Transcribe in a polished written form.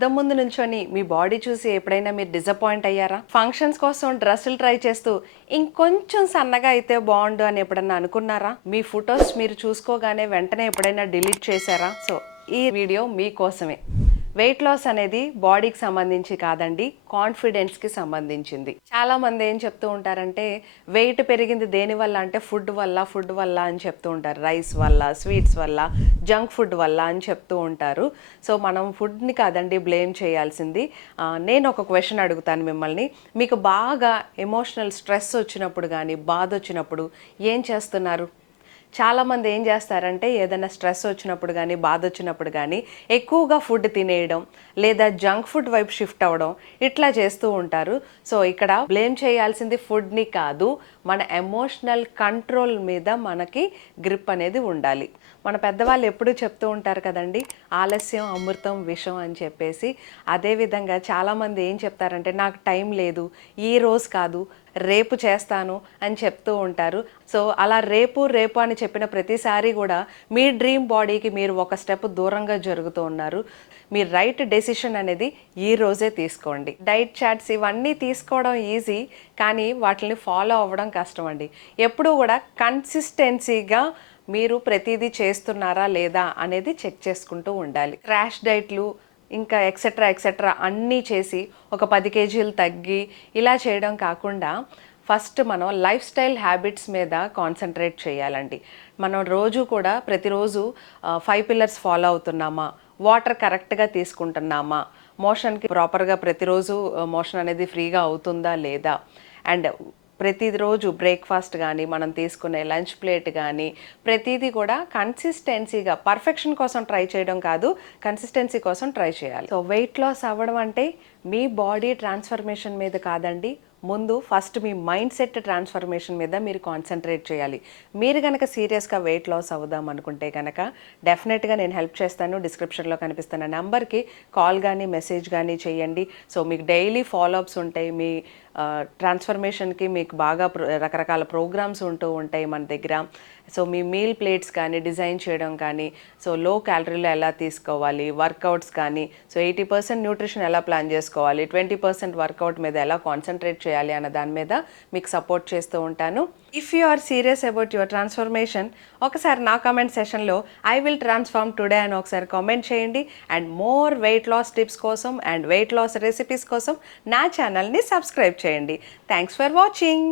అద్దం ముందు నిల్చొని మీ బాడీ చూసి ఎప్పుడైనా మీరు డిసప్పాయింట్ అయ్యారా? ఫంక్షన్స్ కోసం డ్రెస్సులు ట్రై చేస్తూ ఇంకొంచెం సన్నగా అయితే బాగుండు అని ఎప్పుడన్నా అనుకున్నారా? మీ ఫొటోస్ మీరు చూసుకోగానే వెంటనే ఎప్పుడైనా డిలీట్ చేశారా? సో ఈ వీడియో మీకోసమే. వెయిట్ లాస్ అనేది బాడీకి సంబంధించి కాదండి, కాన్ఫిడెన్స్కి సంబంధించింది. చాలామంది ఏం చెప్తూ ఉంటారంటే వెయిట్ పెరిగింది దేనివల్ల అంటే ఫుడ్ వల్ల అని చెప్తూ ఉంటారు. రైస్ వల్ల, స్వీట్స్ వల్ల, జంక్ ఫుడ్ వల్ల అని చెప్తూ ఉంటారు. సో మనం ఫుడ్ని కాదండి బ్లేమ్ చేయాల్సింది. నేను ఒక క్వశ్చన్ అడుగుతాను మిమ్మల్ని. మీకు బాగా ఎమోషనల్ స్ట్రెస్ వచ్చినప్పుడు కానీ, బాధ వచ్చినప్పుడు ఏం చేస్తున్నారు? చాలామంది ఏం చేస్తారంటే ఏదైనా స్ట్రెస్ వచ్చినప్పుడు కానీ, బాధ వచ్చినప్పుడు కానీ ఎక్కువగా ఫుడ్ తినేయడం, లేదా జంక్ ఫుడ్ వైపు షిఫ్ట్ అవ్వడం ఇట్లా చేస్తూ ఉంటారు. సో ఇక్కడ బ్లేమ్ చేయాల్సింది ఫుడ్ని కాదు, మన ఎమోషనల్ కంట్రోల్ మీద మనకి గ్రిప్ అనేది ఉండాలి. మన పెద్దవాళ్ళు ఎప్పుడూ చెప్తూ ఉంటారు కదండి, ఆలస్యం అమృతం విషం అని చెప్పేసి. అదేవిధంగా చాలామంది ఏం చెప్తారంటే నాకు టైం లేదు, ఈ రోజు కాదు రేపు చేస్తాను అని చెప్తూ ఉంటారు. సో అలా రేపు రేపు అని చెప్పిన ప్రతిసారి కూడా మీ డ్రీమ్ బాడీకి మీరు ఒక స్టెప్ దూరంగా జరుగుతూ ఉన్నారు. మీ రైట్ డెసిషన్ అనేది ఈ రోజే తీసుకోండి. డైట్ చార్ట్స్ ఇవన్నీ తీసుకోవడం ఈజీ, కానీ వాటిని ఫాలో అవ్వడం కష్టం అండి. ఎప్పుడూ కూడా కన్సిస్టెన్సీగా మీరు ప్రతిదీ చేస్తున్నారా లేదా అనేది చెక్ చేసుకుంటూ ఉండాలి. క్రాష్ డైట్లు ఇంకా ఎక్సెట్రా అన్నీ చేసి ఒక 10 కేజీలు తగ్గి ఇలా చేయడం కాకుండా ఫస్ట్ మనం లైఫ్ స్టైల్ హ్యాబిట్స్ మీద కాన్సన్ట్రేట్ చేయాలండి. మనం రోజు కూడా ప్రతిరోజు 5 పిల్లర్స్ ఫాలో అవుతున్నామా, వాటర్ కరెక్ట్గా తీసుకుంటున్నామా, మోషన్కి ప్రాపర్గా ప్రతిరోజు మోషన్ అనేది ఫ్రీగా అవుతుందా లేదా, అండ్ ప్రతిరోజు బ్రేక్ఫాస్ట్ కానీ, మనం తీసుకునే లంచ్ ప్లేట్ కానీ ప్రతిదీ కూడా కన్సిస్టెన్సీగా, పర్ఫెక్షన్ కోసం ట్రై చేయడం కాదు, కన్సిస్టెన్సీ కోసం ట్రై చేయాలి. సో వెయిట్ లాస్ అవ్వడం అంటే మీ బాడీ ట్రాన్స్ఫర్మేషన్ మీద కాదండి, ముందు ఫస్ట్ మీ మైండ్ సెట్ ట్రాన్స్ఫర్మేషన్ మీద మీరు కాన్సన్ట్రేట్ చేయాలి. మీరు కనుక సీరియస్గా వెయిట్ లాస్ అవుదాం అనుకుంటే కనుక డెఫినెట్గా నేను హెల్ప్ చేస్తాను. డిస్క్రిప్షన్లో కనిపిస్తున్న నెంబర్కి కాల్ కానీ మెసేజ్ కానీ చేయండి. సో మీకు డైలీ ఫాలోఅప్స్ ఉంటాయి. మీ ట్రాన్స్ఫర్మేషన్కి మీకు బాగా రకరకాల ప్రోగ్రామ్స్ ఉంటూ ఉంటాయి మన దగ్గర. సో మీ మీల్ ప్లేట్స్ కానీ డిజైన్ చేయడం కానీ, సో లో క్యాలరీలో ఎలా తీసుకోవాలి, వర్కౌట్స్ కానీ, సో 80% న్యూట్రిషన్ ఎలా ప్లాన్ చేసుకోవాలి, 20% వర్కౌట్ మీద ఎలా కాన్సన్ట్రేట్ చేయాలి అన్న దాని మీద మీకు సపోర్ట్ చేస్తూ ఉంటాను. If you are serious about your transformation, ఒకసారి నా కామెంట్ సెషన్లో ఐ విల్ ట్రాన్స్ఫార్మ్ టుడే అని ఒకసారి కామెంట్ చేయండి. And more weight loss tips కోసం అండ్ వెయిట్ లాస్ రెసిపీస్ కోసం నా ఛానల్ని సబ్స్క్రైబ్ చేయండి. Thanks for watching.